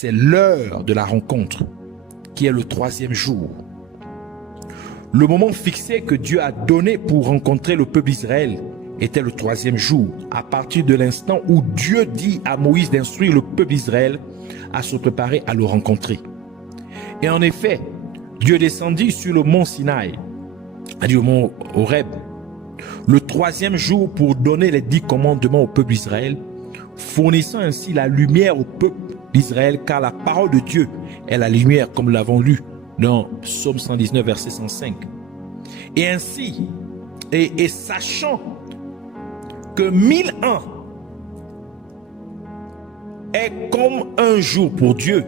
c'est l'heure de la rencontre, qui est le troisième jour. Le moment fixé que Dieu a donné pour rencontrer le peuple d'Israël était le troisième jour, à partir de l'instant où Dieu dit à Moïse d'instruire le peuple d'Israël à se préparer à le rencontrer. Et en effet, Dieu descendit sur le mont Sinaï, c'est-à-dire le mont Horeb, le troisième jour pour donner les 10 commandements au peuple d'Israël, fournissant ainsi la lumière au peuple d'Israël, car la parole de Dieu est la lumière, comme nous l'avons lu dans Psaume 119, verset 105. Et ainsi, et sachant que 1000 ans est comme un jour pour Dieu,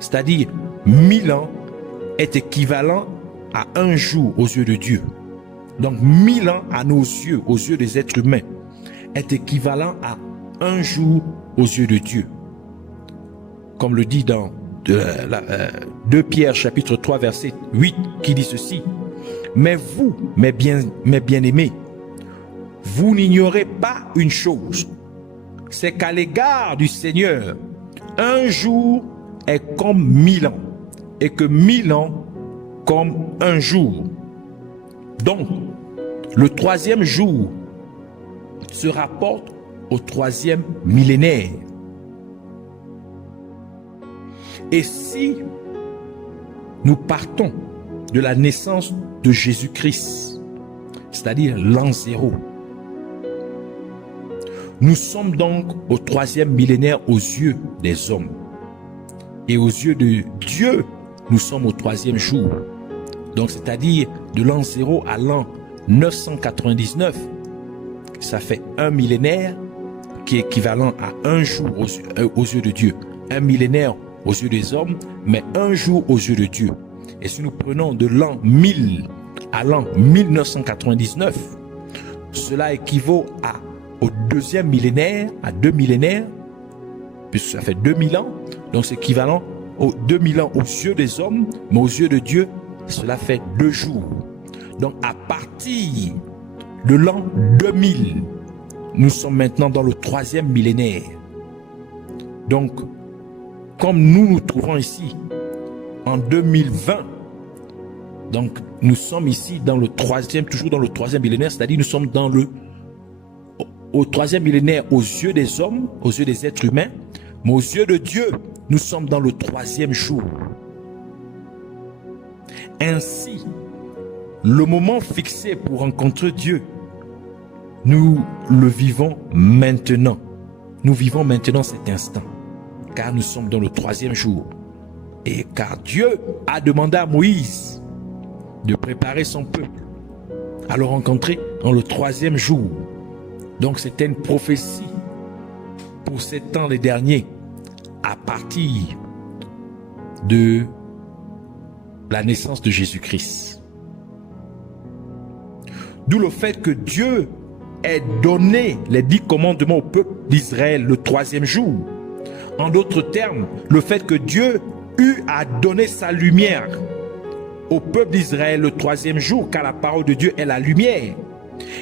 c'est-à-dire 1000 ans est équivalent à un jour aux yeux de Dieu. Donc 1000 ans à nos yeux, aux yeux des êtres humains, est équivalent à un jour aux yeux de Dieu. Comme le dit dans 2 Pierre chapitre 3 verset 8 qui dit ceci: mais vous, mes bien-aimés, vous n'ignorez pas une chose, c'est qu'à l'égard du Seigneur, un jour est comme 1000 ans, et que 1000 ans comme un jour. Donc, le troisième jour se rapporte au troisième millénaire. Et si nous partons de la naissance de Jésus-Christ, c'est-à-dire l'an 0, nous sommes donc au troisième millénaire aux yeux des hommes. Et aux yeux de Dieu, nous sommes au troisième jour. Donc, c'est-à-dire de l'an 0 à l'an 999, ça fait un millénaire qui est équivalent à un jour aux yeux de Dieu. Un millénaire aux yeux des hommes, mais un jour aux yeux de Dieu. Et si nous prenons de l'an 1000 à l'an 1999, cela équivaut au deuxième millénaire, à 2 millénaires, puisque ça fait 2000 ans. Donc c'est équivalent aux 2000 ans aux yeux des hommes, mais aux yeux de Dieu, cela fait 2 jours. Donc à partir de l'an 2000, nous sommes maintenant dans le troisième millénaire. Donc, comme nous nous trouvons ici en 2020, donc nous sommes ici dans le troisième, toujours dans le troisième millénaire, c'est-à-dire nous sommes dans au troisième millénaire aux yeux des hommes, aux yeux des êtres humains, mais aux yeux de Dieu, nous sommes dans le troisième jour. Ainsi, le moment fixé pour rencontrer Dieu, nous le vivons maintenant. Nous vivons maintenant cet instant, car nous sommes dans le troisième jour. Et car Dieu a demandé à Moïse de préparer son peuple à le rencontrer dans le troisième jour. Donc c'était une prophétie pour ces temps les derniers, à partir de la naissance de Jésus-Christ. D'où le fait que Dieu ait donné les 10 commandements au peuple d'Israël le troisième jour. En d'autres termes, le fait que Dieu eut à donner sa lumière au peuple d'Israël le troisième jour, car la parole de Dieu est la lumière.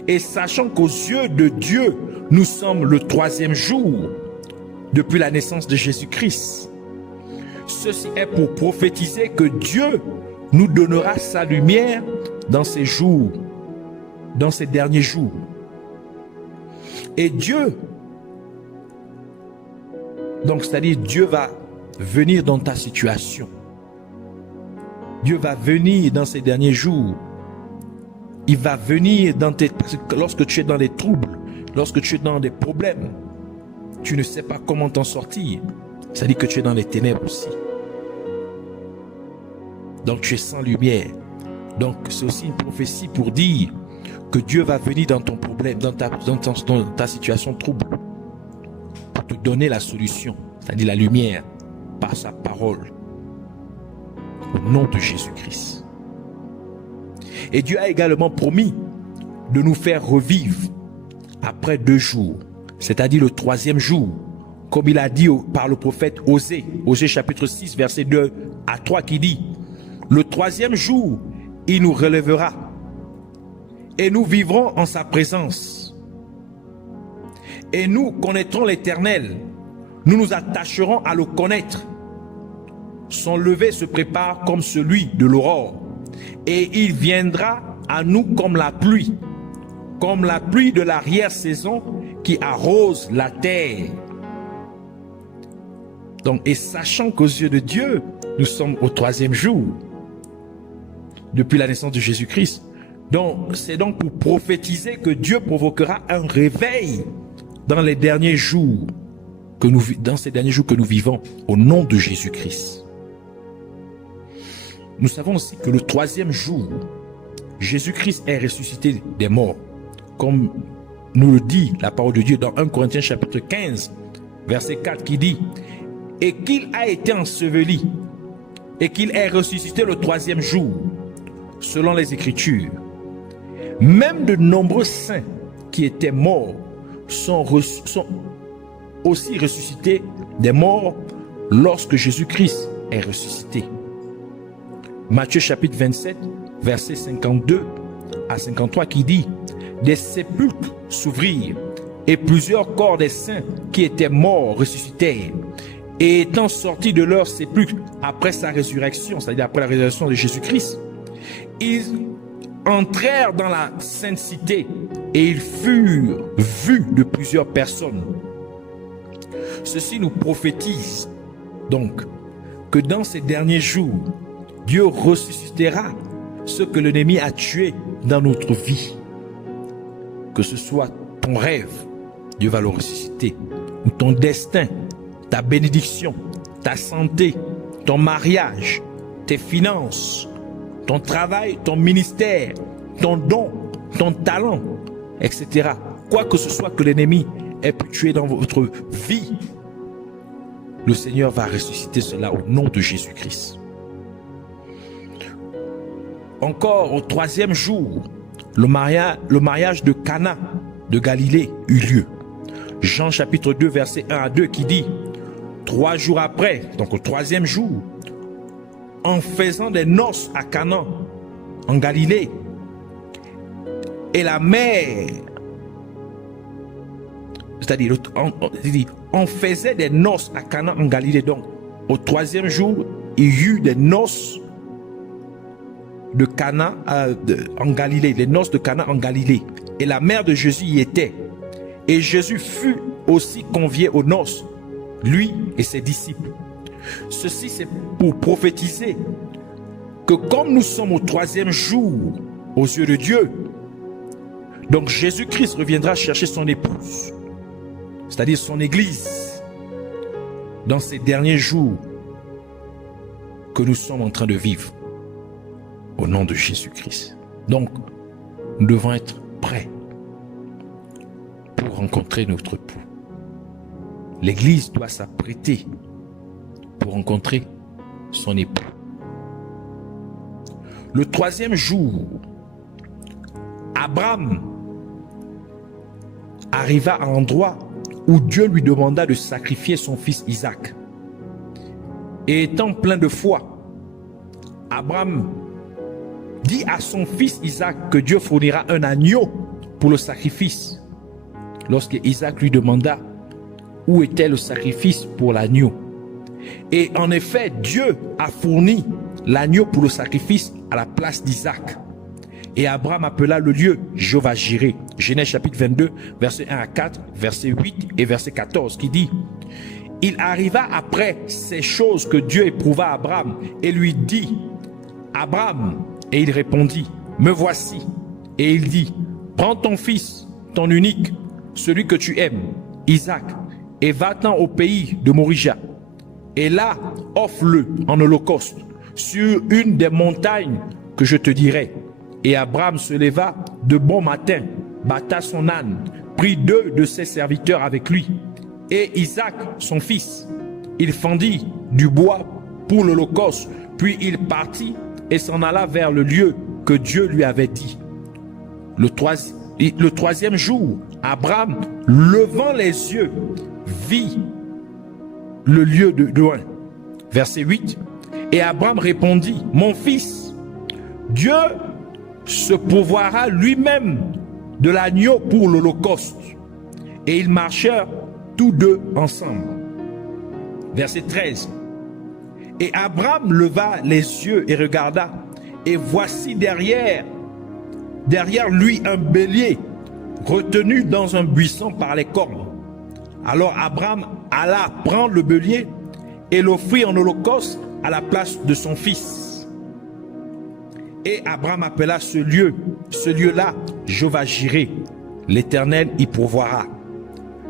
Et sachant qu'aux yeux de Dieu, nous sommes le troisième jour depuis la naissance de Jésus-Christ. Ceci est pour prophétiser que Dieu nous donnera sa lumière dans ces jours, dans ces derniers jours. Et Dieu, donc c'est-à-dire Dieu va venir dans ta situation. Dieu va venir dans ces derniers jours. Il va venir dans lorsque tu es dans des troubles, lorsque tu es dans des problèmes, tu ne sais pas comment t'en sortir. C'est-à-dire que tu es dans les ténèbres aussi. Donc tu es sans lumière. Donc c'est aussi une prophétie pour dire que Dieu va venir dans ton problème, dans ta situation trouble, pour te donner la solution, c'est-à-dire la lumière, par sa parole, au nom de Jésus-Christ. Et Dieu a également promis de nous faire revivre après 2 jours, c'est-à-dire le troisième jour, comme il a dit par le prophète Osée, Osée chapitre 6, verset 2 à 3, qui dit: le troisième jour, il nous relèvera et nous vivrons en sa présence. Et nous connaîtrons l'Éternel, nous nous attacherons à le connaître son lever se prépare comme celui de l'aurore, et il viendra à nous comme la pluie de l'arrière-saison qui arrose la terre. Donc, et sachant qu'aux yeux de Dieu, nous sommes au 3e jour, depuis la naissance de Jésus-Christ. Donc, c'est donc pour prophétiser que Dieu provoquera un réveil dans les derniers jours, dans ces derniers jours que nous vivons, au nom de Jésus-Christ. Nous savons aussi que le 3e jour, Jésus-Christ est ressuscité des morts, comme nous le dit la parole de Dieu dans 1 Corinthiens chapitre 15, verset 4, qui dit « Et qu'il a été enseveli, et qu'il est ressuscité le 3e jour, selon les Écritures. Même de nombreux saints qui étaient morts sont aussi ressuscités des morts lorsque Jésus-Christ est ressuscité. » Matthieu chapitre 27, verset 52 à 53 qui dit « Des sépulcres s'ouvrirent et plusieurs corps des saints qui étaient morts ressuscitèrent. Et étant sortis de leur sépulcre après sa résurrection, c'est-à-dire après la résurrection de Jésus-Christ, ils entrèrent dans la sainte cité et ils furent vus de plusieurs personnes. » Ceci nous prophétise donc que dans ces derniers jours, Dieu ressuscitera ce que l'ennemi a tué dans notre vie. Que ce soit ton rêve, Dieu va le ressusciter, ou ton destin, ta bénédiction, ta santé, ton mariage, tes finances, ton travail, ton ministère, ton don, ton talent, etc. Quoi que ce soit que l'ennemi ait pu tuer dans votre vie, le Seigneur va ressusciter cela au nom de Jésus-Christ. Encore au 3e jour, le mariage de Cana de Galilée eut lieu. Jean chapitre 2 verset 1 à 2 qui dit « 3 jours après, donc au 3e jour, en faisant des noces à Cana en Galilée, et la mère, c'est-à-dire on faisait des noces à Cana en Galilée. Donc au 3e jour, il y eut des noces de Cana en Galilée, les noces de Cana en Galilée, et la mère de Jésus y était. Et Jésus fut aussi convié aux noces, lui et ses disciples. Ceci, c'est pour prophétiser que comme nous sommes au 3e jour aux yeux de Dieu, donc Jésus-Christ reviendra chercher son épouse, c'est-à-dire son église, dans ces derniers jours que nous sommes en train de vivre, au nom de Jésus-Christ. Donc, nous devons être prêts pour rencontrer notre époux. L'église doit s'apprêter pour rencontrer son époux. Le 3e jour, Abraham arriva à l'endroit où Dieu lui demanda de sacrifier son fils Isaac. Et étant plein de foi, Abraham dit à son fils Isaac que Dieu fournira un agneau pour le sacrifice. Lorsque Isaac lui demanda où était le sacrifice pour l'agneau. Et en effet, Dieu a fourni l'agneau pour le sacrifice à la place d'Isaac. Et Abraham appela le lieu Jéhovah-Jiré. Genèse chapitre 22, verset 1 à 4, verset 8 et verset 14 qui dit « Il arriva après ces choses que Dieu éprouva Abraham et lui dit « Abraham » et il répondit « Me voici » et il dit « Prends ton fils, ton unique, celui que tu aimes, Isaac, et va-t'en au pays de Morija. Et là, offre-le en holocauste sur une des montagnes que je te dirai. » Et Abraham se leva de bon matin, bâta son âne, prit 2 de ses serviteurs avec lui, et Isaac, son fils. Il fendit du bois pour l'holocauste, puis il partit et s'en alla vers le lieu que Dieu lui avait dit. Le 3e jour, Abraham, levant les yeux, vit le lieu de loin. Verset 8. Et Abraham répondit, « Mon fils, Dieu se pourvoira lui-même de l'agneau pour l'holocauste. » Et ils marchèrent tous deux ensemble. Verset 13. Et Abraham leva les yeux et regarda, et voici derrière lui un bélier retenu dans un buisson par les cornes. Alors Abraham alla prendre le bélier et l'offrit en holocauste à la place de son fils. Et Abraham appela ce lieu-là, Jéhovah Jireh, l'Éternel y pourvoira.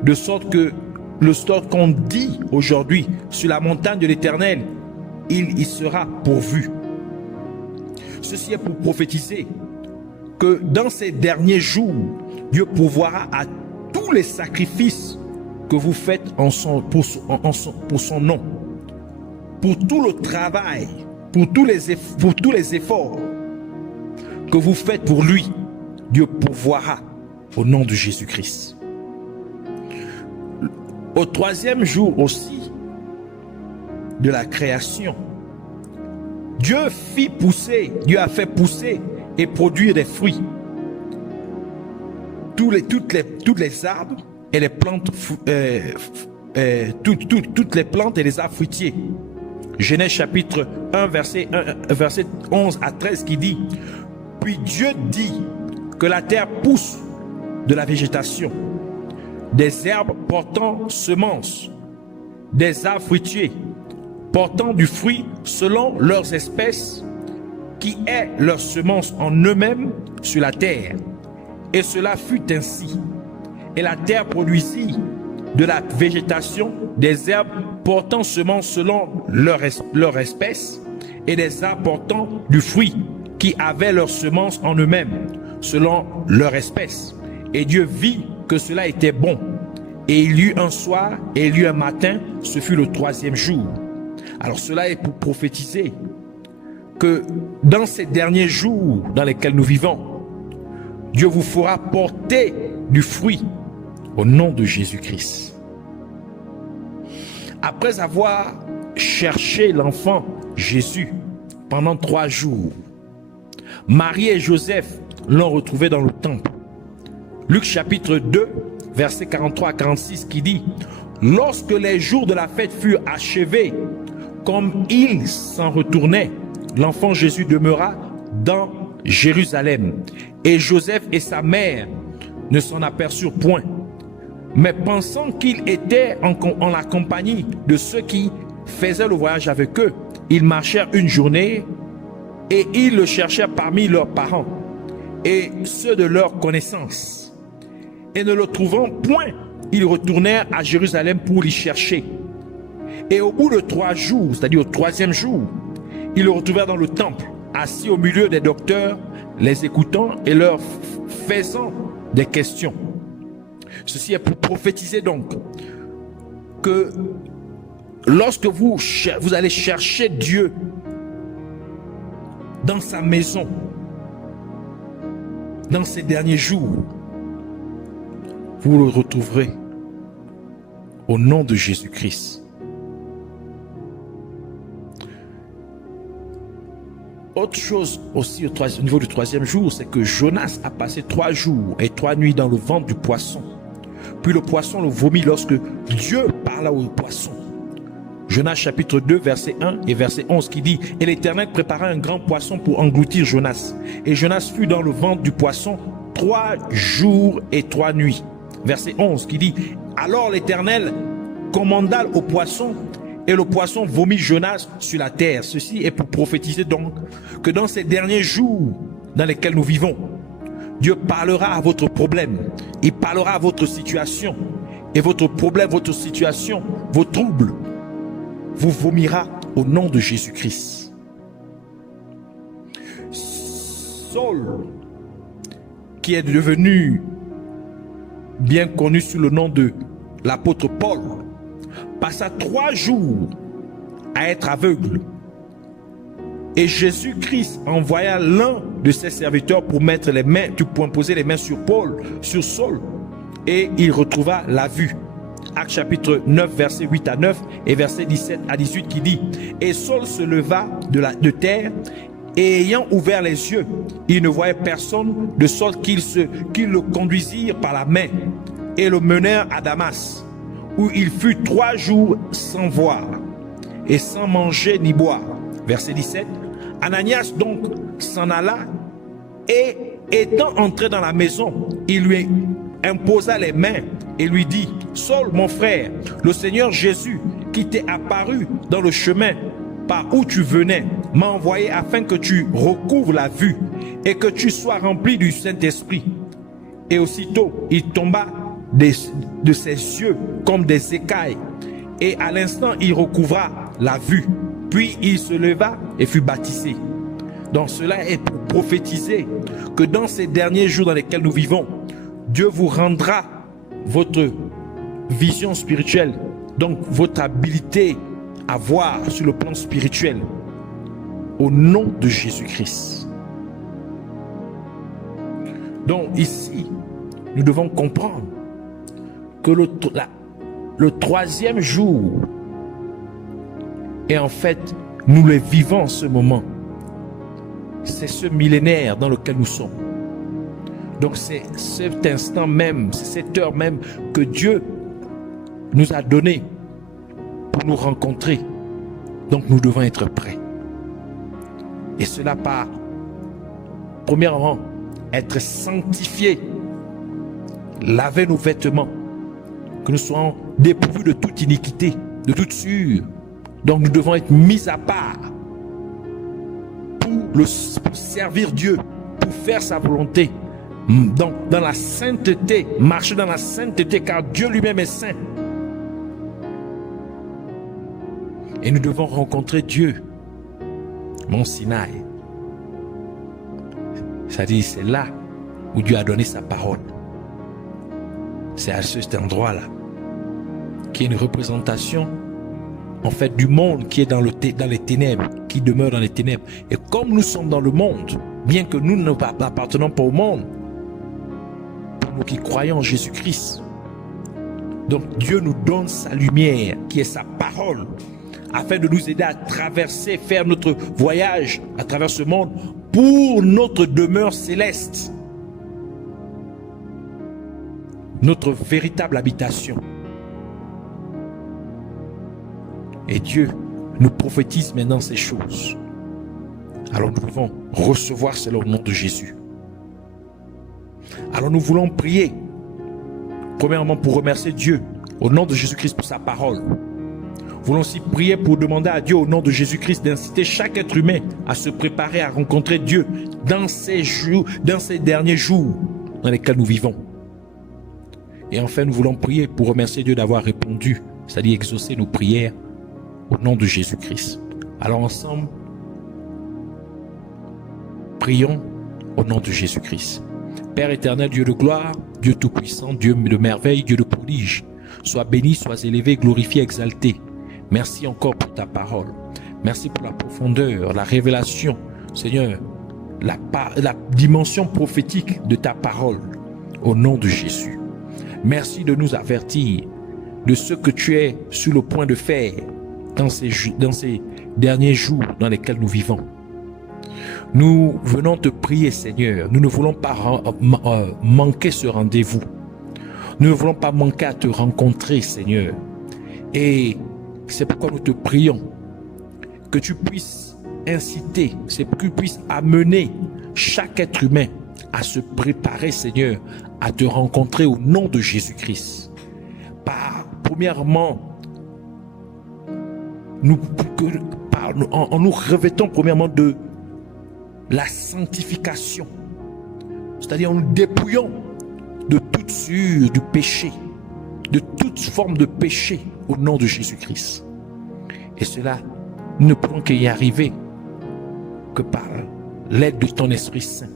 De sorte que le sort qu'on dit aujourd'hui, sur la montagne de l'Éternel, il y sera pourvu. Ceci est pour prophétiser que dans ces derniers jours, Dieu pourvoira à tous les sacrifices que vous faites pour son nom, pour tout le travail, pour tous les efforts que vous faites pour lui. Dieu pourvoira au nom de Jésus-Christ. Au troisième jour aussi de la création, Dieu a fait pousser et produire des fruits. Toutes les arbres et les plantes, toutes les plantes et les arbres fruitiers. Genèse chapitre 1, verset 11 à 13 qui dit: Puis Dieu dit que la terre pousse de la végétation, des herbes portant semences, des arbres fruitiers portant du fruit selon leurs espèces, qui est leur semence en eux-mêmes sur la terre. Et cela fut ainsi. Et la terre produisit de la végétation des herbes portant semences selon leur espèce, et des arbres portant du fruit qui avaient leur semence en eux-mêmes selon leur espèce. Et Dieu vit que cela était bon. Et il y eut un soir et il y eut un matin, ce fut le troisième jour. Alors cela est pour prophétiser que dans ces derniers jours dans lesquels nous vivons, Dieu vous fera porter du fruit au nom de Jésus-Christ. Après avoir cherché l'enfant Jésus pendant 3 jours, Marie et Joseph l'ont retrouvé dans le temple. Luc chapitre 2, versets 43 à 46 qui dit: Lorsque les jours de la fête furent achevés, comme ils s'en retournaient, l'enfant Jésus demeura dans Jérusalem. Et Joseph et sa mère ne s'en aperçurent point. Mais pensant qu'il était en la compagnie de ceux qui faisaient le voyage avec eux, ils marchèrent une journée et ils le cherchèrent parmi leurs parents et ceux de leur connaissance. Et ne le trouvant point, ils retournèrent à Jérusalem pour l'y chercher. Et au bout de 3 jours, c'est-à-dire au 3e jour, ils le retrouvèrent dans le temple, assis au milieu des docteurs, les écoutant et leur faisant des questions. Ceci est pour prophétiser donc que lorsque vous allez chercher Dieu dans sa maison, dans ces derniers jours, vous le retrouverez au nom de Jésus-Christ. Autre chose aussi au niveau du 3e jour, c'est que Jonas a passé 3 jours et 3 nuits dans le ventre du poisson. Puis le poisson le vomit lorsque Dieu parla au poisson. Jonas chapitre 2 verset 1 et verset 11 qui dit: Et l'Éternel prépara un grand poisson pour engloutir Jonas. Et Jonas fut dans le ventre du poisson 3 jours et 3 nuits. Verset 11 qui dit: Alors l'Éternel commanda au poisson, et le poisson vomit Jonas sur la terre. Ceci est pour prophétiser donc que dans ces derniers jours dans lesquels nous vivons, Dieu parlera à votre problème, il parlera à votre situation, et votre problème, votre situation, vos troubles, vous vomira au nom de Jésus-Christ. Saul, qui est devenu bien connu sous le nom de l'apôtre Paul, passa 3 jours à être aveugle. Et Jésus-Christ envoya l'un de ses serviteurs pour poser les mains sur Saul, et il retrouva la vue. Actes chapitre 9, verset 8 à 9 et verset 17 à 18 qui dit: Et Saul se leva de terre, et ayant ouvert les yeux, il ne voyait personne, de sorte qu'ils le conduisirent par la main et le menèrent à Damas, où il fut 3 jours sans voir. et sans manger ni boire. Verset 17. Ananias donc s'en alla et étant entré dans la maison, il lui imposa les mains et lui dit: Saul, mon frère, le Seigneur Jésus qui t'est apparu dans le chemin par où tu venais m'a envoyé afin que tu recouvres la vue et que tu sois rempli du Saint-Esprit. Et aussitôt il tomba de ses yeux comme des écailles, et à l'instant il recouvra la vue. Puis il se leva et fut baptisé. Donc cela est pour prophétiser que dans ces derniers jours dans lesquels nous vivons, Dieu vous rendra votre vision spirituelle, donc votre habilité à voir sur le plan spirituel, au nom de Jésus-Christ. Donc ici, nous devons comprendre que le troisième jour, et en fait, nous le vivons en ce moment, c'est ce millénaire dans lequel nous sommes. Donc c'est cet instant même, c'est cette heure même que Dieu nous a donné pour nous rencontrer. Donc nous devons être prêts. Et cela par, premièrement, être sanctifiés, laver nos vêtements, que nous soyons dépourvus de toute iniquité, de toute souillure. Donc nous devons être mis à part pour servir Dieu, pour faire sa volonté, dans la sainteté, marcher dans la sainteté, car Dieu lui-même est saint. Et nous devons rencontrer Dieu, Mont Sinaï. C'est-à-dire, c'est là où Dieu a donné sa parole. C'est à cet endroit-là qui est une représentation en fait du monde qui est dans les ténèbres, qui demeure dans les ténèbres. Et comme nous sommes dans le monde, bien que nous n'appartenons pas au monde, pour nous qui croyons en Jésus-Christ, donc Dieu nous donne sa lumière qui est sa parole, afin de nous aider à traverser, faire notre voyage à travers ce monde pour notre demeure céleste, notre véritable habitation. Et Dieu nous prophétise maintenant ces choses. Alors nous devons recevoir cela au nom de Jésus. Alors nous voulons prier, premièrement pour remercier Dieu au nom de Jésus-Christ pour sa parole. Nous voulons aussi prier pour demander à Dieu au nom de Jésus-Christ d'inciter chaque être humain à se préparer à rencontrer Dieu dans ces jours, dans ces derniers jours dans lesquels nous vivons. Et enfin, nous voulons prier pour remercier Dieu d'avoir répondu, c'est-à-dire exaucer nos prières au nom de Jésus-Christ. Alors ensemble, prions au nom de Jésus-Christ. Père éternel, Dieu de gloire, Dieu tout-puissant, Dieu de merveille, Dieu de prodige, sois béni, sois élevé, glorifié, exalté. Merci encore pour ta parole. Merci pour la profondeur, la révélation, Seigneur, la dimension prophétique de ta parole au nom de Jésus. Merci de nous avertir de ce que tu es sur le point de faire dans ces derniers jours dans lesquels nous vivons. Nous venons te prier, Seigneur. Nous ne voulons pas manquer ce rendez-vous. Nous ne voulons pas manquer à te rencontrer, Seigneur. Et c'est pourquoi nous te prions que tu puisses inciter, que tu puisses amener chaque être humain à se préparer, Seigneur, à te rencontrer au nom de Jésus-Christ. Premièrement, en nous revêtant premièrement de la sanctification, c'est-à-dire en nous dépouillant de toute souillure du péché, de toute forme de péché au nom de Jésus-Christ. Et cela, nous ne pouvons qu'y arriver que par l'aide de ton Esprit Saint.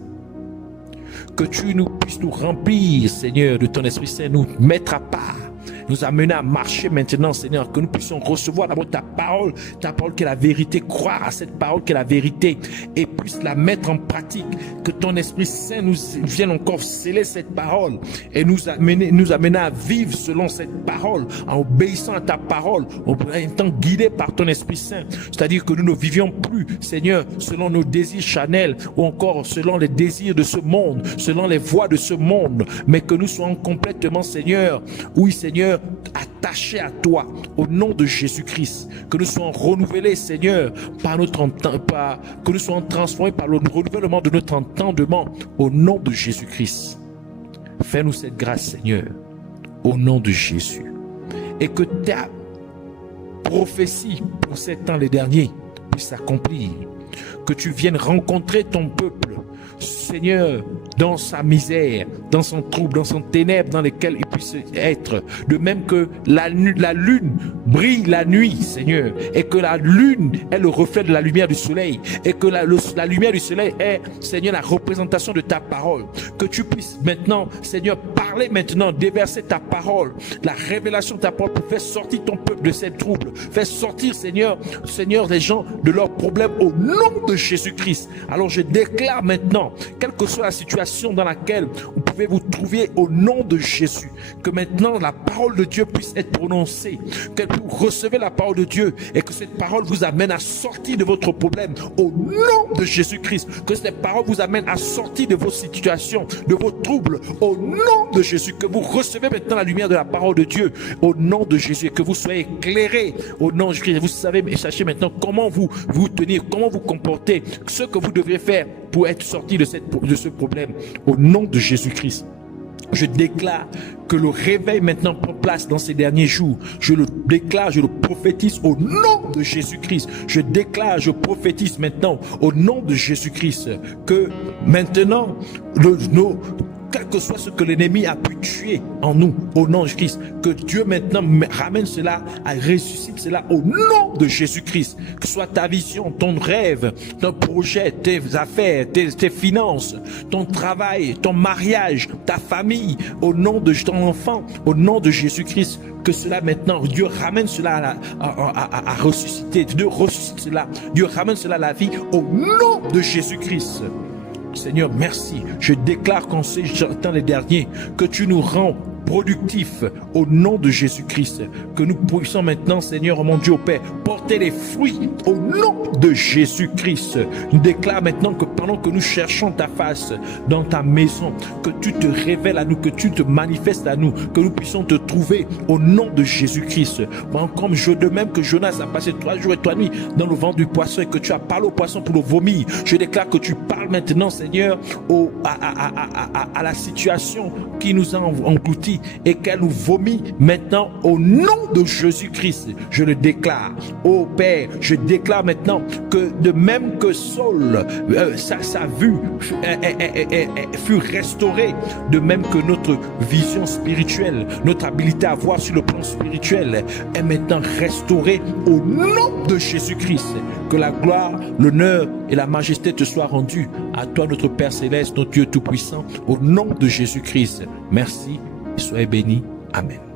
Que tu puisses nous remplir, Seigneur, de ton Esprit Saint, nous mettre à part, nous amener à marcher maintenant, Seigneur, que nous puissions recevoir d'abord ta parole qui est la vérité, croire à cette parole qui est la vérité et puisse la mettre en pratique, que ton Esprit Saint nous vienne encore sceller cette parole et nous amener à vivre selon cette parole, en obéissant à ta parole, en étant guidés par ton Esprit Saint, c'est-à-dire que nous ne vivions plus, Seigneur, selon nos désirs charnels ou encore selon les désirs de ce monde, selon les voies de ce monde, mais que nous soyons complètement, Seigneur, oui, Seigneur, Seigneur, attachés à toi, au nom de Jésus-Christ. Que nous soyons renouvelés, Seigneur, que nous soyons transformés par le renouvellement de notre entendement, au nom de Jésus-Christ. Fais-nous cette grâce, Seigneur, au nom de Jésus. Et que ta prophétie pour ces temps les derniers puisse s'accomplir. Que tu viennes rencontrer ton peuple, Seigneur, dans sa misère, dans son trouble, dans son ténèbre dans lesquelles il puisse être. De même que la lune brille la nuit, Seigneur, et que la lune est le reflet de la lumière du soleil, et que la lumière du soleil est, Seigneur, la représentation de ta parole. Que tu puisses maintenant, Seigneur, parler maintenant, déverser ta parole, la révélation de ta parole pour faire sortir ton peuple de ces troubles. Faire sortir, Seigneur, les gens de leurs problèmes au nom de Jésus-Christ. Alors je déclare maintenant, quelle que soit la situation dans laquelle vous pouvez vous trouver au nom de Jésus, que maintenant la parole de Dieu puisse être prononcée, que vous recevez la parole de Dieu et que cette parole vous amène à sortir de votre problème au nom de Jésus-Christ, que cette parole vous amène à sortir de vos situations, de vos troubles au nom de Jésus, que vous recevez maintenant la lumière de la parole de Dieu au nom de Jésus et que vous soyez éclairés au nom de Jésus. Vous savez et sachez maintenant comment vous tenir, comment vous comporter, ce que vous devrez faire pour être sorti de ce problème au nom de Jésus-Christ. Je déclare que le réveil maintenant prend place dans ces derniers jours. Je le déclare, je le prophétise au nom de Jésus-Christ. Je déclare, je prophétise maintenant au nom de Jésus-Christ que maintenant quel que soit ce que l'ennemi a pu tuer en nous, au nom de Christ, que Dieu maintenant ramène cela, ressuscite cela au nom de Jésus-Christ. Que ce soit ta vision, ton rêve, ton projet, tes affaires, tes finances, ton travail, ton mariage, ta famille, au nom de ton enfant, au nom de Jésus-Christ, que cela maintenant, Dieu ramène cela à ressusciter, Dieu ressuscite cela, Dieu ramène cela à la vie au nom de Jésus-Christ. Seigneur, merci. Je déclare qu'en ces temps les derniers, que tu nous rends productifs au nom de Jésus-Christ. Que nous puissions maintenant, Seigneur, mon Dieu, Père, porter les fruits au nom de Jésus-Christ. Je déclare maintenant que pendant que nous cherchons ta face dans ta maison, que tu te révèles à nous, que tu te manifestes à nous, que nous puissions te trouver au nom de Jésus-Christ. Comme de même que Jonas a passé 3 jours et 3 nuits dans le ventre du poisson et que tu as parlé au poisson pour le vomir, je déclare que tu parles maintenant, Seigneur, à la situation qui nous a engloutis et qu'elle nous vomit maintenant au nom de Jésus-Christ. Je le déclare. Ô Père, je déclare maintenant que de même que Saul, sa vue fut restaurée, de même que notre vision spirituelle, notre habilité à voir sur le plan spirituel est maintenant restaurée au nom de Jésus-Christ. Que la gloire, l'honneur et la majesté te soient rendues à toi, notre Père Céleste, notre Dieu Tout-Puissant, au nom de Jésus-Christ. Merci. Soyez bénis. Amen.